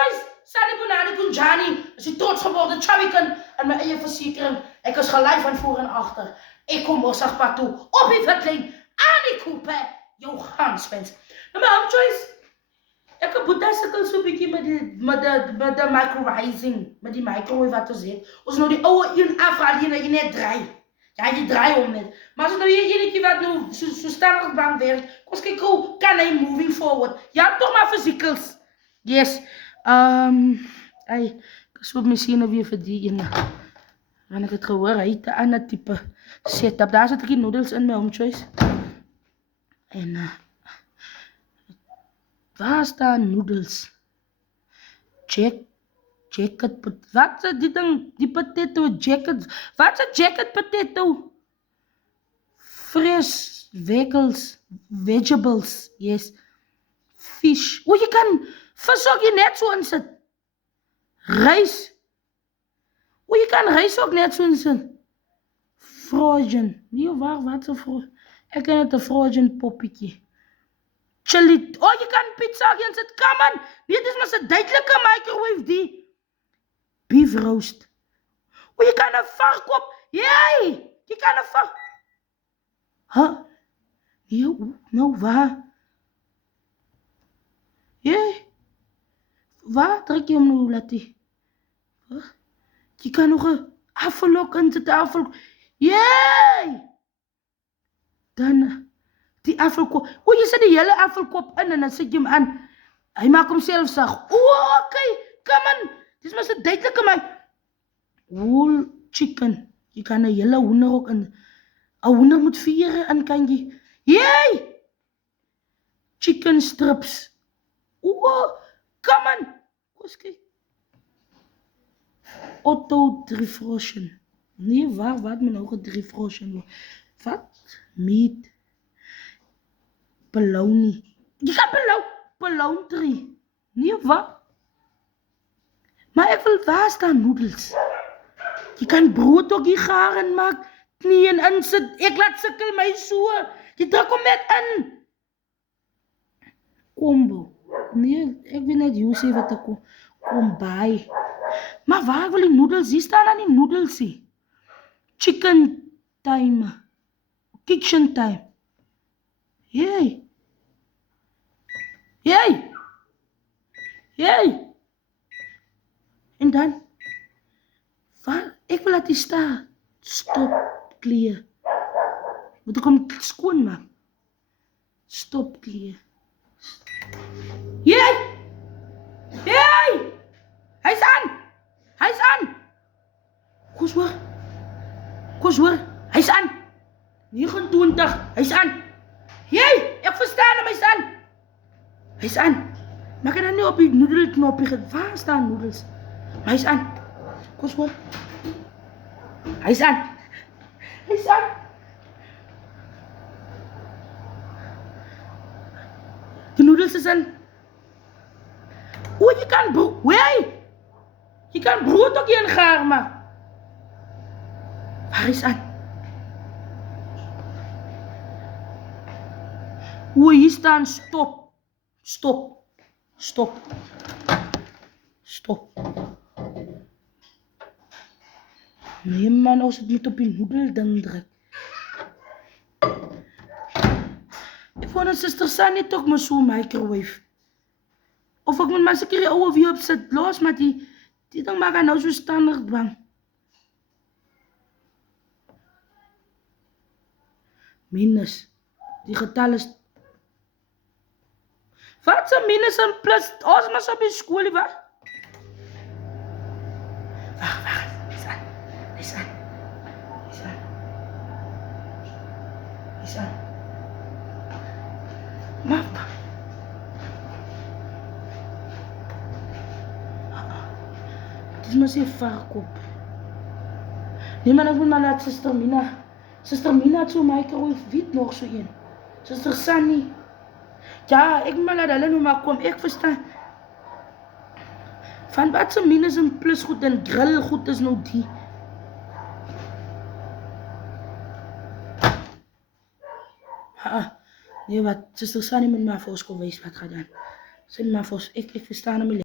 Joyce, Sally Bonani Kunjani, is die trots geworden Chavikan en mijn eigen verzekering. Ik is gelijk van voor en achter. Ik kom Bossagpad toe, op die witlijn, aan die coupe, jou ganswens. Nou maar Joyce, ik heb boetastikkel so bietjie met de microwaving, met die microwave wat ons het. Ons nou die oude een afhaal hier dat je net draai. Ja, je draai om net. Maar als nou hier enetjie wat nou so standaard bang werk, ons kyk hoe kan hy moving forward. Ja, toch maar physicals. Yes. Ek so miskien weer vir die ene. Want ek het gehoor hy het 'n ander tipe setup. Daar sit ek die noodles in my home choice. En waar staan noodles? Jacket, wat is die ding? Die potato jacket. Wat is 'n jacket potato? Fresh vegetables, yes. Fish. O, jy kan vis ook hier net so insit. Rys. O, jy kan rys ook net so insit. Frozen. Nee, wat is 'n frozen? Ek ken net 'n frozen poppietjie. Chili. O, jy kan pizza ook insit. Come on. Nee, dis maar 'n duidelike microwave die. Beef roast. O, jy kan 'n vark koop. Jy kan 'n vark. Nee, nou waar? Waar trek jy hom nou laat die? Jy kan nog 'n afvalok in die tafel. Dan die afvalkop. O, jy sit die hele afvalkop in en dan sit jy hom aan. Hy maak homself sag. O, okay. Come on. Dis maar 'n duidelike my. Whole chicken. Jy kan 'n hele hoender ook in. 'n Hoender moet vere in kan jy. Chicken strips. O, come on. Kom kyk. Auto defrosten. Nee, wat men nou gedefrosten. Wat? Meat. Bologna. Jy kan bologna. Nee, wat? Maar ek wil waar staan noodles. Jy kan brood ook hier gaar en maak. Nee, en insit. Ek laat sukkel my so. Jy druk hom net in. Combo. Nee, ek weet net hoe sê wat ek kom by. Maar waar wil die noodles? Hier staan aan die noodles hier. Chicken time. Kitchen time. En dan? Waar? Ek wil laat die staan. Stop clear. Moet ek hom skoon maak? Stop clear. Hy's aan. Kos hoor. Hy's aan. 29. Hy's aan. Ek verstaan hom, hy's aan. Maar kan dan nie op die noodle knoppie gedruk. Waar staan noodles? Maar hy's aan. Kos hoor. Hy's aan. Die noodles is aan. O, jy kan brood ook hier in gaar maak. Waar is aan? O, hier staan stop. Nee man, ons moet op die noedel ding druk. Ek vond dat Sister Sunny toch maar so microwave. Of ek moet maar seker die ouwe weer opsit. Los, maar die ding maak hy nou so standaard bang. Minus. Die getal is... Wat is een minus en plus? Ons maar so op die school, wat? Wacht. Is aan. Map. Dit is maar sy varkop. Nee man, ek moet maar laat Sister Mina. Sister Mina het so microwave wit nog so een. Sister Sunny. Ja, ek moet maar laat hulle nou maar kom. Ek verstaan. Van wat se minus en plus goed en grill goed is nou die. Nee wat, Sister Sunny moet maar vir ons kom wys wat gaan dan. Sy moet maar vir ons, ek verstaan hom nie.